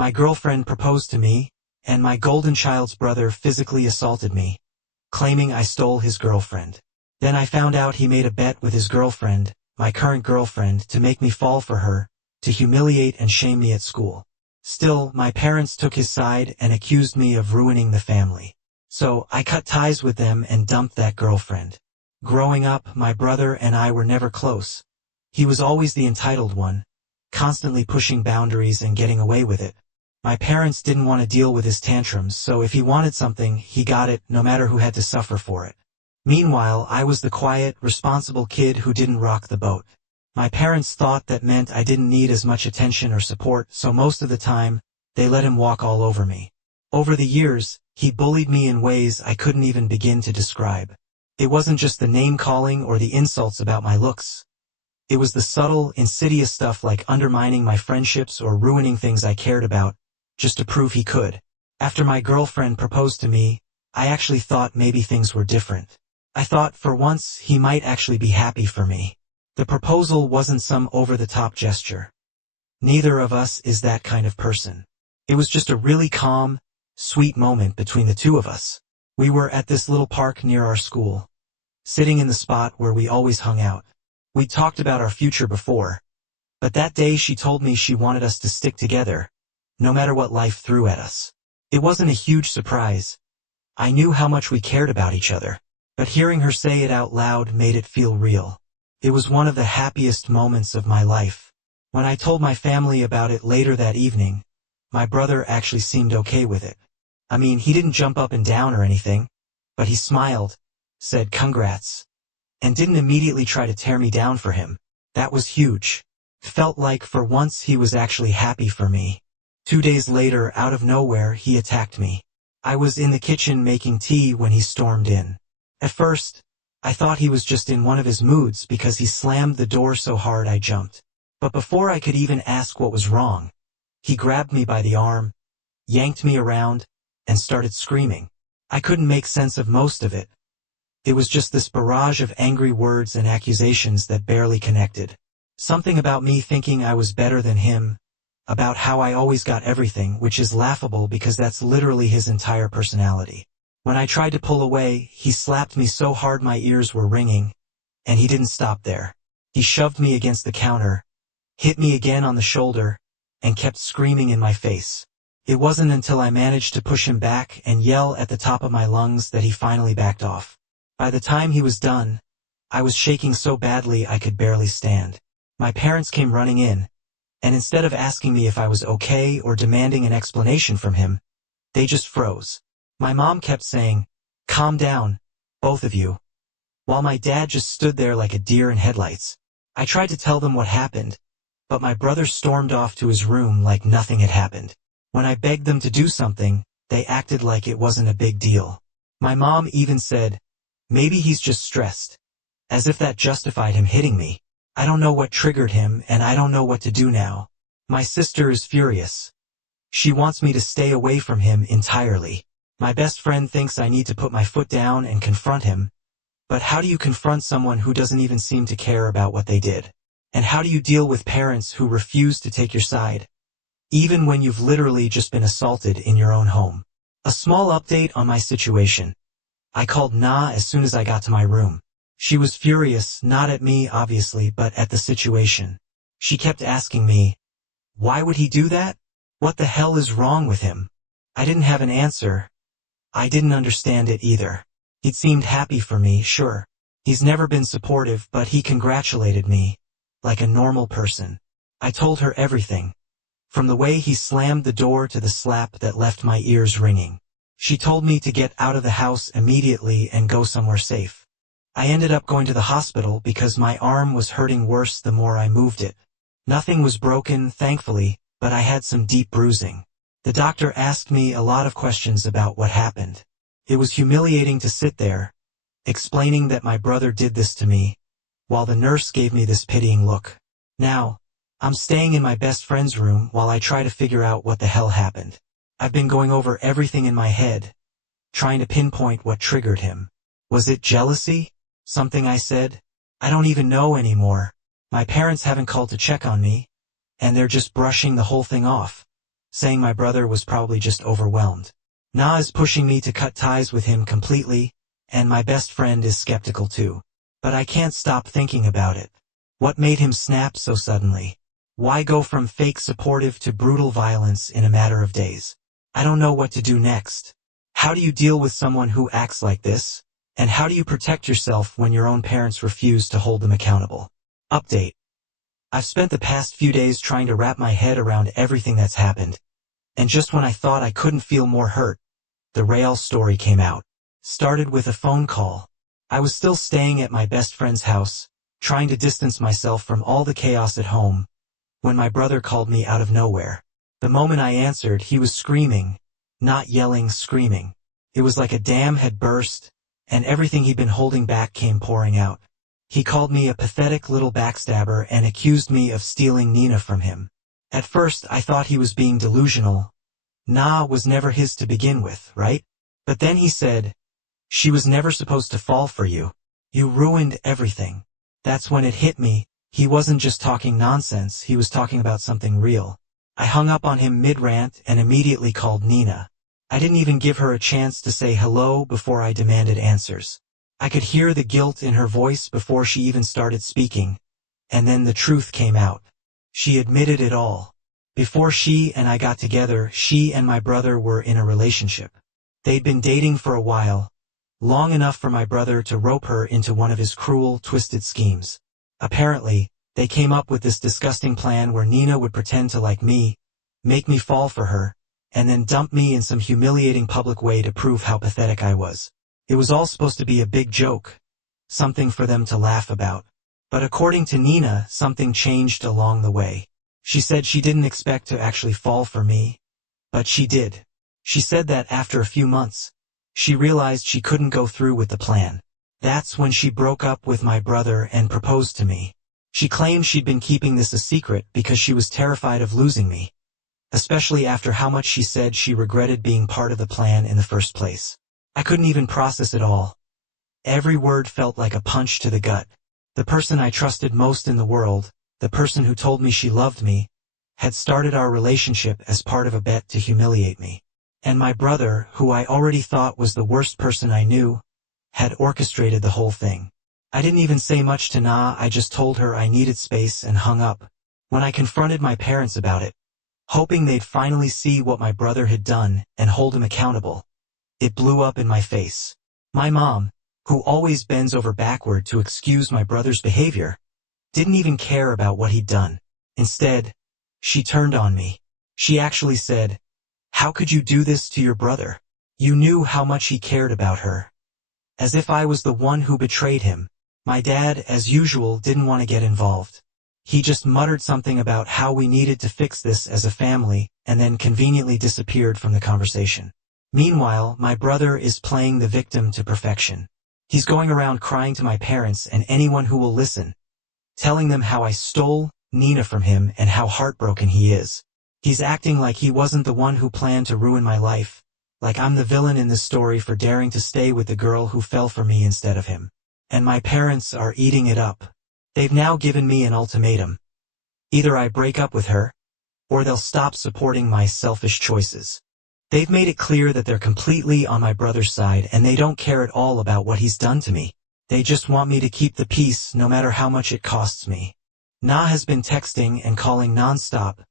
My girlfriend proposed to me, and my golden child's brother physically assaulted me, claiming I stole his girlfriend. Then I found out he made a bet with his girlfriend, my current girlfriend, to make me fall for her, to humiliate and shame me at school. Still, my parents took his side and accused me of ruining the family. So, I cut ties with them and dumped that girlfriend. Growing up, my brother and I were never close. He was always the entitled one, constantly pushing boundaries and getting away with it. My parents didn't want to deal with his tantrums, so if he wanted something, he got it, no matter who had to suffer for it. Meanwhile, I was the quiet, responsible kid who didn't rock the boat. My parents thought that meant I didn't need as much attention or support, so most of the time, they let him walk all over me. Over the years, he bullied me in ways I couldn't even begin to describe. It wasn't just the name-calling or the insults about my looks. It was the subtle, insidious stuff like undermining my friendships or ruining things I cared about, just to prove he could. After my girlfriend proposed to me, I actually thought maybe things were different. I thought for once he might actually be happy for me. The proposal wasn't some over-the-top gesture. Neither of us is that kind of person. It was just a really calm, sweet moment between the two of us. We were at this little park near our school, sitting in the spot where we always hung out. We talked about our future before, but that day she told me she wanted us to stick together, no matter what life threw at us. It wasn't a huge surprise. I knew how much we cared about each other, but hearing her say it out loud made it feel real. It was one of the happiest moments of my life. When I told my family about it later that evening, my brother actually seemed okay with it. I mean, he didn't jump up and down or anything, but he smiled, said congrats, and didn't immediately try to tear me down for him. That was huge. Felt like for once he was actually happy for me. 2 days later, out of nowhere, he attacked me. I was in the kitchen making tea when he stormed in. At first, I thought he was just in one of his moods because he slammed the door so hard I jumped. But before I could even ask what was wrong, he grabbed me by the arm, yanked me around, and started screaming. I couldn't make sense of most of it. It was just this barrage of angry words and accusations that barely connected. Something about me thinking I was better than him, about how I always got everything, which is laughable because that's literally his entire personality. When I tried to pull away, he slapped me so hard my ears were ringing, and he didn't stop there. He shoved me against the counter, hit me again on the shoulder, and kept screaming in my face. It wasn't until I managed to push him back and yell at the top of my lungs that he finally backed off. By the time he was done, I was shaking so badly I could barely stand. My parents came running in, and instead of asking me if I was okay or demanding an explanation from him, they just froze. My mom kept saying, "Calm down, both of you," while my dad just stood there like a deer in headlights. I tried to tell them what happened, but my brother stormed off to his room like nothing had happened. When I begged them to do something, they acted like it wasn't a big deal. My mom even said, "Maybe he's just stressed," as if that justified him hitting me. I don't know what triggered him, and I don't know what to do now. My sister is furious. She wants me to stay away from him entirely. My best friend thinks I need to put my foot down and confront him. But how do you confront someone who doesn't even seem to care about what they did? And how do you deal with parents who refuse to take your side, even when you've literally just been assaulted in your own home? A small update on my situation. I called Na as soon as I got to my room. She was furious, not at me obviously, but at the situation. She kept asking me, "Why would he do that? What the hell is wrong with him?" I didn't have an answer. I didn't understand it either. He'd seemed happy for me, sure. He's never been supportive, but he congratulated me, like a normal person. I told her everything, from the way he slammed the door to the slap that left my ears ringing. She told me to get out of the house immediately and go somewhere safe. I ended up going to the hospital because my arm was hurting worse the more I moved it. Nothing was broken, thankfully, but I had some deep bruising. The doctor asked me a lot of questions about what happened. It was humiliating to sit there, explaining that my brother did this to me, while the nurse gave me this pitying look. Now, I'm staying in my best friend's room while I try to figure out what the hell happened. I've been going over everything in my head, trying to pinpoint what triggered him. Was it jealousy? Something I said? I don't even know anymore. My parents haven't called to check on me, and they're just brushing the whole thing off. saying my brother was probably just overwhelmed. Na is pushing me to cut ties with him completely, and my best friend is skeptical too. But I can't stop thinking about it. What made him snap so suddenly? Why go from fake supportive to brutal violence in a matter of days? I don't know what to do next. How do you deal with someone who acts like this? And how do you protect yourself when your own parents refuse to hold them accountable? Update. I've spent the past few days trying to wrap my head around everything that's happened. And just when I thought I couldn't feel more hurt, the real story came out. Started with a phone call. I was still staying at my best friend's house, trying to distance myself from all the chaos at home, when my brother called me out of nowhere. The moment I answered, he was screaming. Not yelling, screaming. It was like a dam had burst, and everything he'd been holding back came pouring out. He called me a pathetic little backstabber and accused me of stealing Nina from him. At first I thought he was being delusional. Na was never his to begin with, right? But then he said, "She was never supposed to fall for you. You ruined everything." That's when it hit me. He wasn't just talking nonsense, he was talking about something real. I hung up on him mid-rant and immediately called Nina. I didn't even give her a chance to say hello before I demanded answers. I could hear the guilt in her voice before she even started speaking. And then the truth came out. She admitted it all. Before she and I got together, she and my brother were in a relationship. They'd been dating for a while, long enough for my brother to rope her into one of his cruel, twisted schemes. Apparently, they came up with this disgusting plan where Nina would pretend to like me, make me fall for her, and then dump me in some humiliating public way to prove how pathetic I was. It was all supposed to be a big joke, something for them to laugh about. But according to Nina, something changed along the way. She said she didn't expect to actually fall for me, but she did. She said that after a few months, she realized she couldn't go through with the plan. That's when she broke up with my brother and proposed to me. She claimed she'd been keeping this a secret because she was terrified of losing me, especially after how much she said she regretted being part of the plan in the first place. I couldn't even process it all. Every word felt like a punch to the gut. The person I trusted most in the world, the person who told me she loved me, had started our relationship as part of a bet to humiliate me. And my brother, who I already thought was the worst person I knew, had orchestrated the whole thing. I didn't even say much to Na, I just told her I needed space and hung up. When I confronted my parents about it, hoping they'd finally see what my brother had done and hold him accountable, it blew up in my face. My mom, who always bends over backward to excuse my brother's behavior, didn't even care about what he'd done. Instead, she turned on me. She actually said, "How could you do this to your brother? You knew how much he cared about her." As if I was the one who betrayed him. My dad, as usual, didn't want to get involved. He just muttered something about how we needed to fix this as a family, and then conveniently disappeared from the conversation. Meanwhile, my brother is playing the victim to perfection. He's going around crying to my parents and anyone who will listen, telling them how I stole Nina from him and how heartbroken he is. He's acting like he wasn't the one who planned to ruin my life, like I'm the villain in this story for daring to stay with the girl who fell for me instead of him. And my parents are eating it up. They've now given me an ultimatum. Either I break up with her, or they'll stop supporting my selfish choices. They've made it clear that they're completely on my brother's side and they don't care at all about what he's done to me. They just want me to keep the peace no matter how much it costs me. Na has been texting and calling non-stop,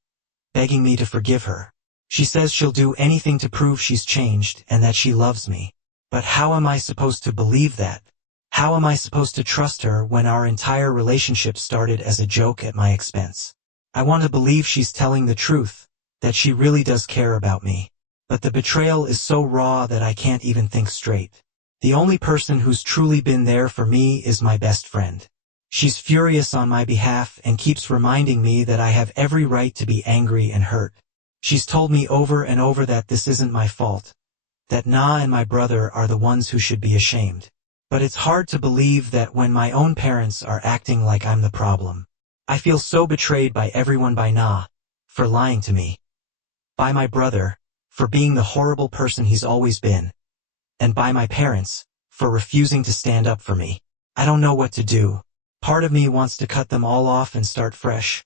begging me to forgive her. She says she'll do anything to prove she's changed and that she loves me. But how am I supposed to believe that? How am I supposed to trust her when our entire relationship started as a joke at my expense? I want to believe she's telling the truth, that she really does care about me. But the betrayal is so raw that I can't even think straight. The only person who's truly been there for me is my best friend. She's furious on my behalf and keeps reminding me that I have every right to be angry and hurt. She's told me over and over that this isn't my fault, that Na and my brother are the ones who should be ashamed. But it's hard to believe that when my own parents are acting like I'm the problem. I feel so betrayed by everyone, by Na, for lying to me, by my brother, for being the horrible person he's always been, and by my parents, for refusing to stand up for me. I don't know what to do. Part of me wants to cut them all off and start fresh,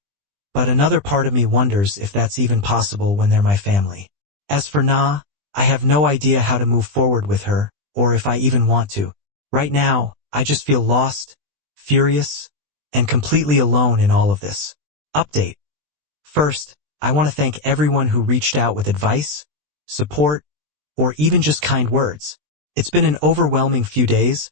But another part of me wonders if that's even possible when they're my family. As for Na, I have no idea how to move forward with her, or if I even want to. Right now, I just feel lost, furious, and completely alone in all of this. Update. First, I want to thank everyone who reached out with advice, support, or even just kind words. It's been an overwhelming few days,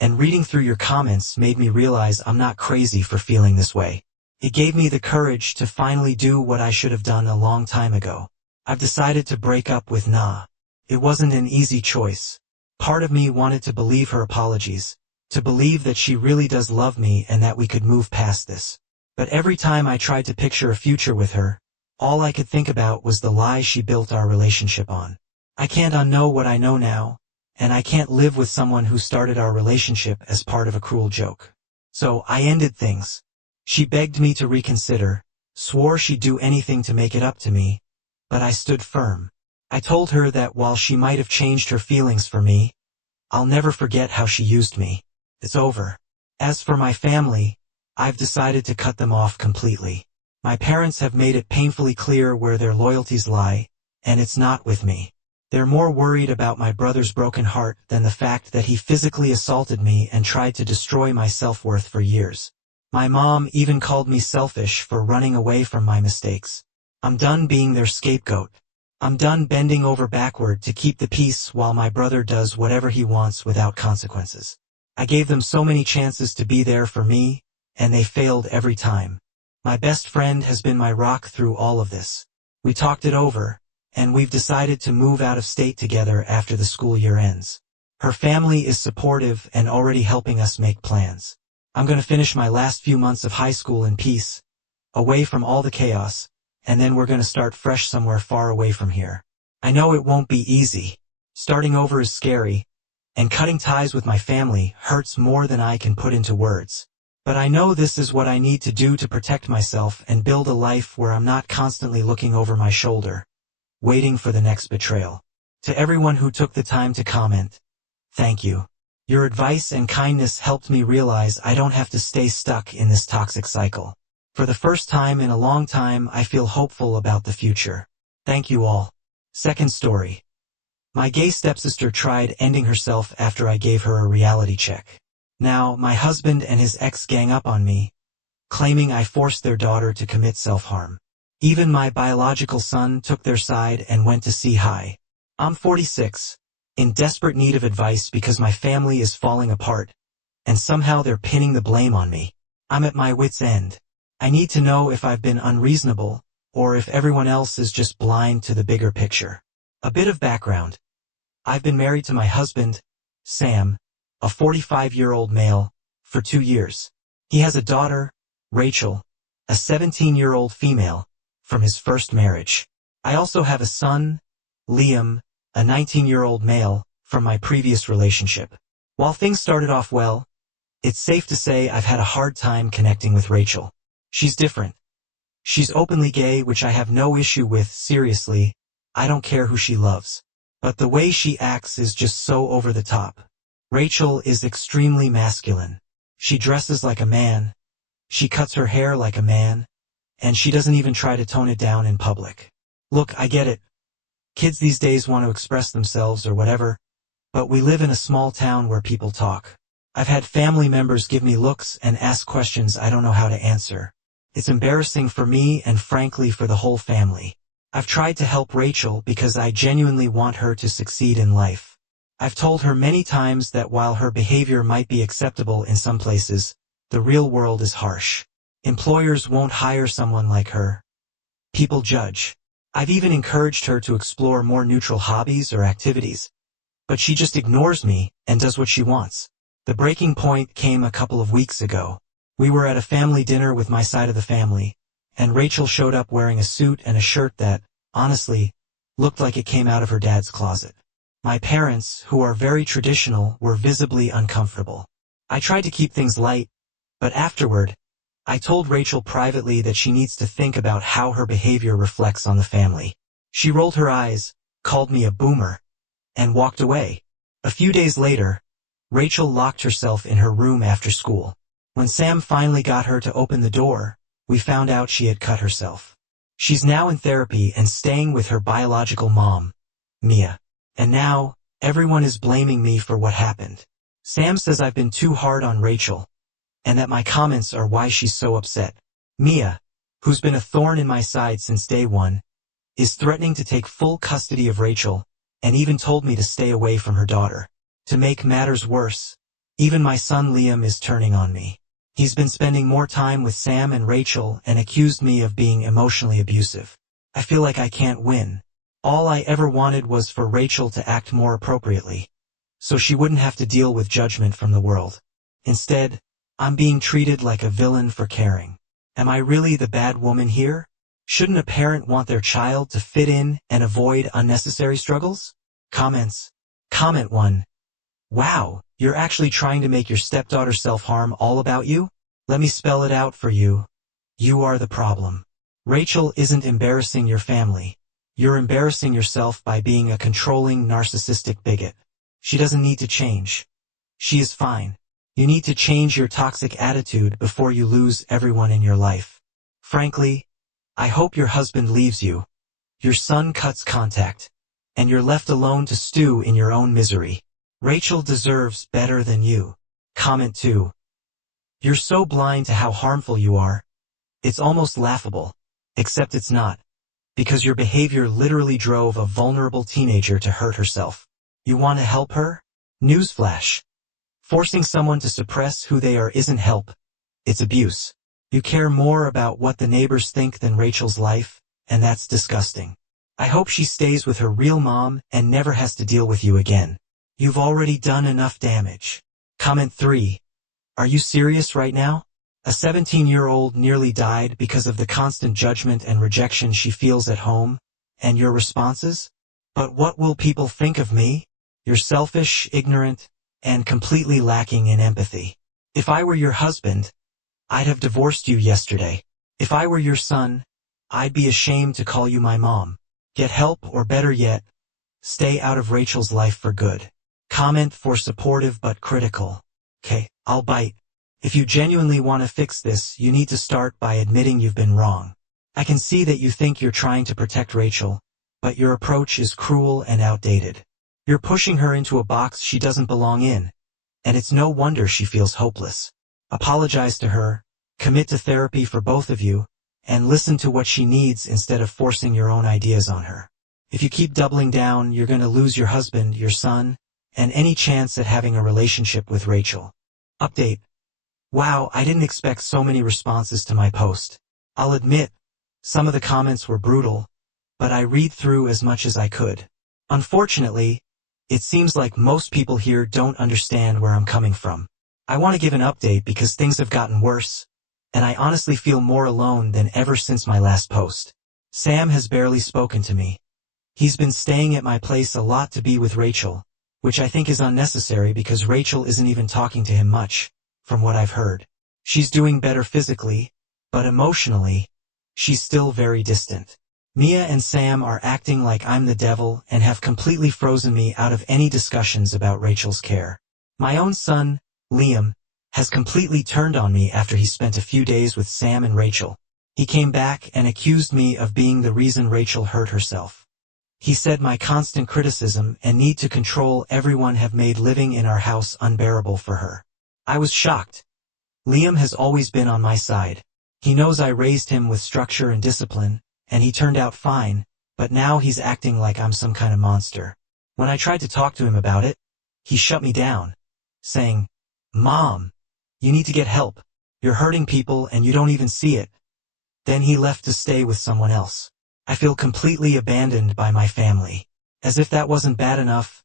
and reading through your comments made me realize I'm not crazy for feeling this way. It gave me the courage to finally do what I should have done a long time ago. I've decided to break up with Na. It wasn't an easy choice. Part of me wanted to believe her apologies, to believe that she really does love me and that we could move past this. But every time I tried to picture a future with her, all I could think about was the lies she built our relationship on. I can't unknow what I know now, and I can't live with someone who started our relationship as part of a cruel joke. So I ended things. She begged me to reconsider, swore she'd do anything to make it up to me, but I stood firm. I told her that while she might have changed her feelings for me, I'll never forget how she used me. It's over. As for my family, I've decided to cut them off completely. My parents have made it painfully clear where their loyalties lie, and it's not with me. They're more worried about my brother's broken heart than the fact that he physically assaulted me and tried to destroy my self-worth for years. My mom even called me selfish for running away from my mistakes. I'm done being their scapegoat. I'm done bending over backward to keep the peace while my brother does whatever he wants without consequences. I gave them so many chances to be there for me, and they failed every time. My best friend has been my rock through all of this. We talked it over, and we've decided to move out of state together after the school year ends. Her family is supportive and already helping us make plans. I'm going to finish my last few months of high school in peace, away from all the chaos, and then we're going to start fresh somewhere far away from here. I know it won't be easy. Starting over is scary, and cutting ties with my family hurts more than I can put into words. But I know this is what I need to do to protect myself and build a life where I'm not constantly looking over my shoulder, waiting for the next betrayal. To everyone who took the time to comment, thank you. Your advice and kindness helped me realize I don't have to stay stuck in this toxic cycle. For the first time in a long time, I feel hopeful about the future. Thank you all. Second story. My gay stepsister tried ending herself after I gave her a reality check. Now, my husband and his ex gang up on me, claiming I forced their daughter to commit self-harm. Even my biological son took their side and went to see hi. I'm 46, in desperate need of advice because my family is falling apart, and somehow they're pinning the blame on me. I'm at my wit's end. I need to know if I've been unreasonable, or if everyone else is just blind to the bigger picture. A bit of background. I've been married to my husband, Sam, a 45-year-old male, for 2 years. He has a daughter, Rachel, a 17-year-old female, from his first marriage. I also have a son, Liam, a 19-year-old male, from my previous relationship. While things started off well, it's safe to say I've had a hard time connecting with Rachel. She's different. She's openly gay, which I have no issue with. Seriously, I don't care who she loves. But the way she acts is just so over the top. Rachel is extremely masculine. She dresses like a man, she cuts her hair like a man, and she doesn't even try to tone it down in public. Look, I get it. Kids these days want to express themselves or whatever, but we live in a small town where people talk. I've had family members give me looks and ask questions I don't know how to answer. It's embarrassing for me and frankly for the whole family. I've tried to help Rachel because I genuinely want her to succeed in life. I've told her many times that while her behavior might be acceptable in some places, the real world is harsh. Employers won't hire someone like her. People judge. I've even encouraged her to explore more neutral hobbies or activities, but she just ignores me and does what she wants. The breaking point came a couple of weeks ago. We were at a family dinner with my side of the family, and Rachel showed up wearing a suit and a shirt that, honestly, looked like it came out of her dad's closet. My parents, who are very traditional, were visibly uncomfortable. I tried to keep things light, but afterward, I told Rachel privately that she needs to think about how her behavior reflects on the family. She rolled her eyes, called me a boomer, and walked away. A few days later, Rachel locked herself in her room after school. When Sam finally got her to open the door, we found out she had cut herself. She's now in therapy and staying with her biological mom, Mia. And now, everyone is blaming me for what happened. Sam says I've been too hard on Rachel, and that my comments are why she's so upset. Mia, who's been a thorn in my side since day one, is threatening to take full custody of Rachel, and even told me to stay away from her daughter. To make matters worse, even my son Liam is turning on me. He's been spending more time with Sam and Rachel and accused me of being emotionally abusive. I feel like I can't win. All I ever wanted was for Rachel to act more appropriately, so she wouldn't have to deal with judgment from the world. Instead, I'm being treated like a villain for caring. Am I really the bad woman here? Shouldn't a parent want their child to fit in and avoid unnecessary struggles? Comments. Comment 1. Wow, you're actually trying to make your stepdaughter self-harm all about you? Let me spell it out for you. You are the problem. Rachel isn't embarrassing your family. You're embarrassing yourself by being a controlling, narcissistic bigot. She doesn't need to change. She is fine. You need to change your toxic attitude before you lose everyone in your life. Frankly, I hope your husband leaves you, your son cuts contact, and you're left alone to stew in your own misery. Rachel deserves better than you. Comment 2. You're so blind to how harmful you are. It's almost laughable. Except it's not. Because your behavior literally drove a vulnerable teenager to hurt herself. You want to help her? Newsflash. Forcing someone to suppress who they are isn't help. It's abuse. You care more about what the neighbors think than Rachel's life, and that's disgusting. I hope she stays with her real mom and never has to deal with you again. You've already done enough damage. Comment 3. Are you serious right now? A 17-year-old nearly died because of the constant judgment and rejection she feels at home, and your responses? But what will people think of me? You're selfish, ignorant, and completely lacking in empathy. If I were your husband, I'd have divorced you yesterday. If I were your son, I'd be ashamed to call you my mom. Get help, or better yet, stay out of Rachel's life for good. Comment 4. Supportive but critical. Okay, I'll bite. If you genuinely want to fix this, you need to start by admitting you've been wrong. I can see that you think you're trying to protect Rachel, but your approach is cruel and outdated. You're pushing her into a box she doesn't belong in, and it's no wonder she feels hopeless. Apologize to her, commit to therapy for both of you, and listen to what she needs instead of forcing your own ideas on her. If you keep doubling down, you're going to lose your husband, your son, and any chance at having a relationship with Rachel. Update. Wow, I didn't expect so many responses to my post. I'll admit, some of the comments were brutal, but I read through as much as I could. Unfortunately, it seems like most people here don't understand where I'm coming from. I want to give an update because things have gotten worse, and I honestly feel more alone than ever since my last post. Sam has barely spoken to me. He's been staying at my place a lot to be with Rachel, which I think is unnecessary because Rachel isn't even talking to him much, from what I've heard. She's doing better physically, but emotionally, she's still very distant. Mia and Sam are acting like I'm the devil and have completely frozen me out of any discussions about Rachel's care. My own son, Liam, has completely turned on me after he spent a few days with Sam and Rachel. He came back and accused me of being the reason Rachel hurt herself. He said my constant criticism and need to control everyone have made living in our house unbearable for her. I was shocked. Liam has always been on my side. He knows I raised him with structure and discipline, and he turned out fine, but now he's acting like I'm some kind of monster. When I tried to talk to him about it, he shut me down, saying, "Mom, you need to get help. You're hurting people and you don't even see it." Then he left to stay with someone else. I feel completely abandoned by my family. As if that wasn't bad enough,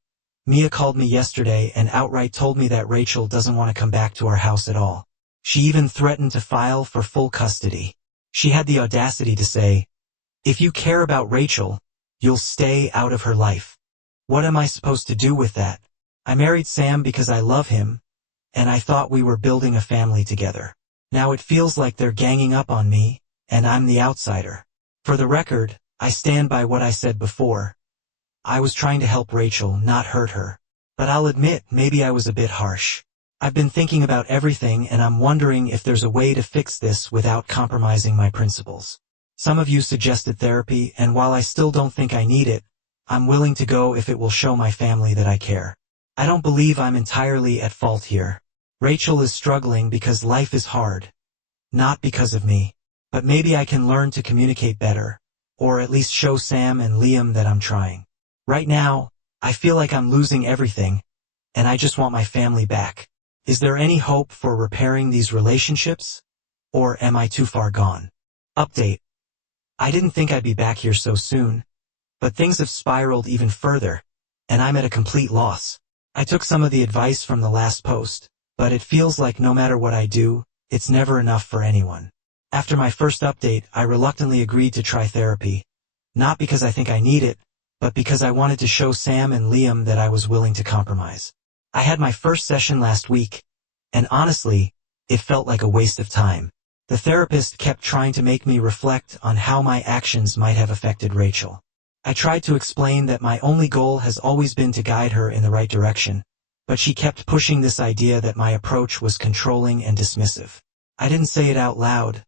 Mia called me yesterday and outright told me that Rachel doesn't want to come back to our house at all. She even threatened to file for full custody. She had the audacity to say, "If you care about Rachel, you'll stay out of her life." What am I supposed to do with that? I married Sam because I love him, and I thought we were building a family together. Now it feels like they're ganging up on me, and I'm the outsider. For the record, I stand by what I said before. I was trying to help Rachel, not hurt her. But I'll admit maybe I was a bit harsh. I've been thinking about everything and I'm wondering if there's a way to fix this without compromising my principles. Some of you suggested therapy, and while I still don't think I need it, I'm willing to go if it will show my family that I care. I don't believe I'm entirely at fault here. Rachel is struggling because life is hard. Not because of me. But maybe I can learn to communicate better, or at least show Sam and Liam that I'm trying. Right now, I feel like I'm losing everything, and I just want my family back. Is there any hope for repairing these relationships? Or am I too far gone? Update. I didn't think I'd be back here so soon, but things have spiraled even further, and I'm at a complete loss. I took some of the advice from the last post, but it feels like no matter what I do, it's never enough for anyone. After my first update, I reluctantly agreed to try therapy, not because I think I need it, but because I wanted to show Sam and Liam that I was willing to compromise. I had my first session last week, and honestly, it felt like a waste of time. The therapist kept trying to make me reflect on how my actions might have affected Rachel. I tried to explain that my only goal has always been to guide her in the right direction, but she kept pushing this idea that my approach was controlling and dismissive. I didn't say it out loud,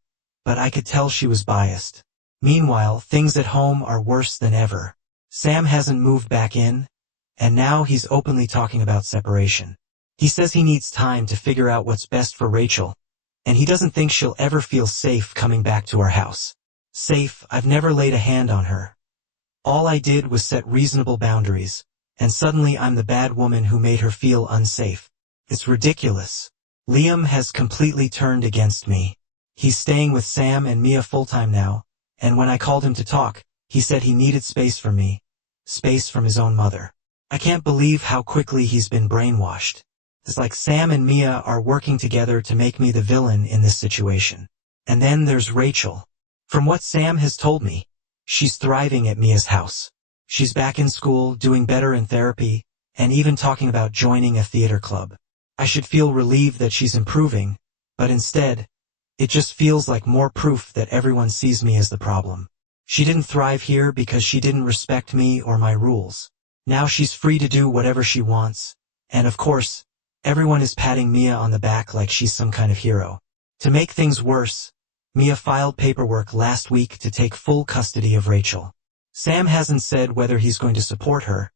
but I could tell she was biased. Meanwhile, things at home are worse than ever. Sam hasn't moved back in, and now he's openly talking about separation. He says he needs time to figure out what's best for Rachel, and he doesn't think she'll ever feel safe coming back to our house. Safe? I've never laid a hand on her. All I did was set reasonable boundaries, and suddenly I'm the bad woman who made her feel unsafe. It's ridiculous. Liam has completely turned against me. He's staying with Sam and Mia full-time now, and when I called him to talk, he said he needed space from me. Space from his own mother. I can't believe how quickly he's been brainwashed. It's like Sam and Mia are working together to make me the villain in this situation. And then there's Rachel. From what Sam has told me, she's thriving at Mia's house. She's back in school, doing better in therapy, and even talking about joining a theater club. I should feel relieved that she's improving, but instead, it just feels like more proof that everyone sees me as the problem. She didn't thrive here because she didn't respect me or my rules. Now she's free to do whatever she wants, and of course, everyone is patting Mia on the back like she's some kind of hero. To make things worse, Mia filed paperwork last week to take full custody of Rachel. Sam hasn't said whether he's going to support her,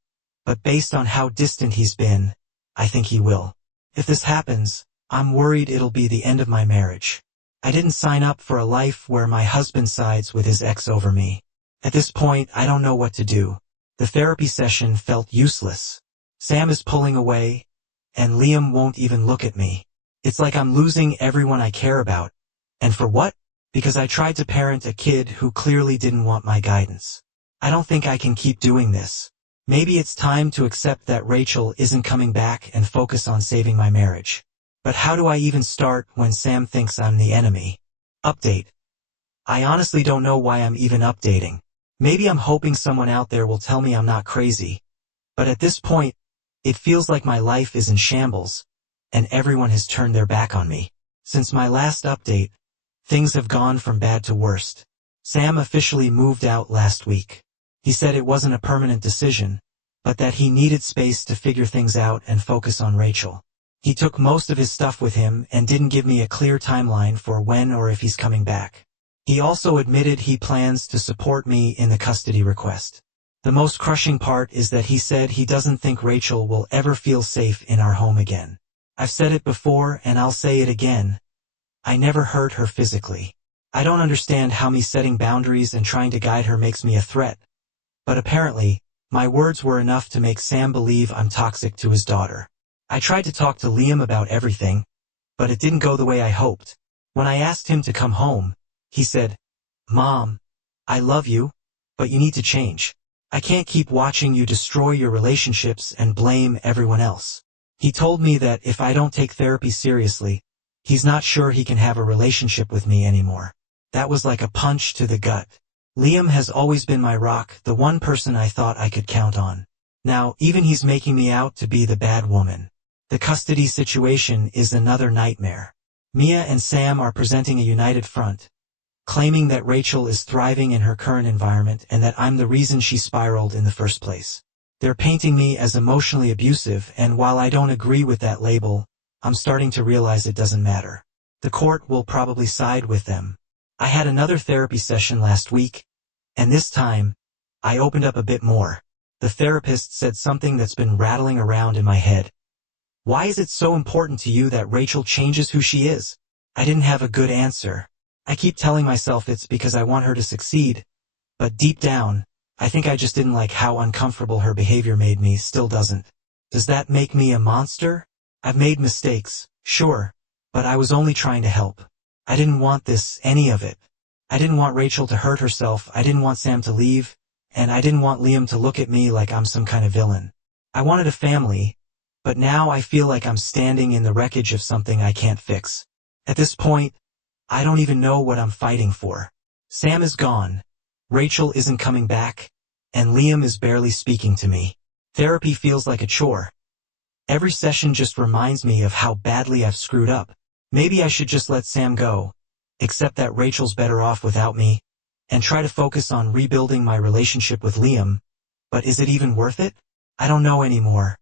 but based on how distant he's been, I think he will. If this happens, I'm worried it'll be the end of my marriage. I didn't sign up for a life where my husband sides with his ex over me. At this point, I don't know what to do. The therapy session felt useless. Sam is pulling away, and Liam won't even look at me. It's like I'm losing everyone I care about. And for what? Because I tried to parent a kid who clearly didn't want my guidance. I don't think I can keep doing this. Maybe it's time to accept that Rachel isn't coming back and focus on saving my marriage. But how do I even start when Sam thinks I'm the enemy? Update. I honestly don't know why I'm even updating. Maybe I'm hoping someone out there will tell me I'm not crazy. But at this point, it feels like my life is in shambles, and everyone has turned their back on me. Since my last update, things have gone from bad to worst. Sam officially moved out last week. He said it wasn't a permanent decision, but that he needed space to figure things out and focus on Rachel. He took most of his stuff with him and didn't give me a clear timeline for when or if he's coming back. He also admitted he plans to support me in the custody request. The most crushing part is that he said he doesn't think Rachel will ever feel safe in our home again. I've said it before and I'll say it again. I never hurt her physically. I don't understand how me setting boundaries and trying to guide her makes me a threat. But apparently, my words were enough to make Sam believe I'm toxic to his daughter. I tried to talk to Liam about everything, but it didn't go the way I hoped. When I asked him to come home, he said, "Mom, I love you, but you need to change. I can't keep watching you destroy your relationships and blame everyone else." He told me that if I don't take therapy seriously, he's not sure he can have a relationship with me anymore. That was like a punch to the gut. Liam has always been my rock, the one person I thought I could count on. Now, even he's making me out to be the bad woman. The custody situation is another nightmare. Mia and Sam are presenting a united front, claiming that Rachel is thriving in her current environment and that I'm the reason she spiraled in the first place. They're painting me as emotionally abusive, and while I don't agree with that label, I'm starting to realize it doesn't matter. The court will probably side with them. I had another therapy session last week, and this time, I opened up a bit more. The therapist said something that's been rattling around in my head. Why is it so important to you that Rachel changes who she is? I didn't have a good answer. I keep telling myself it's because I want her to succeed, but deep down, I think I just didn't like how uncomfortable her behavior made me, still doesn't. Does that make me a monster? I've made mistakes, sure, but I was only trying to help. I didn't want this, any of it. I didn't want Rachel to hurt herself, I didn't want Sam to leave, and I didn't want Liam to look at me like I'm some kind of villain. I wanted a family, but now I feel like I'm standing in the wreckage of something I can't fix. At this point, I don't even know what I'm fighting for. Sam is gone, Rachel isn't coming back, and Liam is barely speaking to me. Therapy feels like a chore. Every session just reminds me of how badly I've screwed up. Maybe I should just let Sam go, accept that Rachel's better off without me, and try to focus on rebuilding my relationship with Liam. But is it even worth it? I don't know anymore.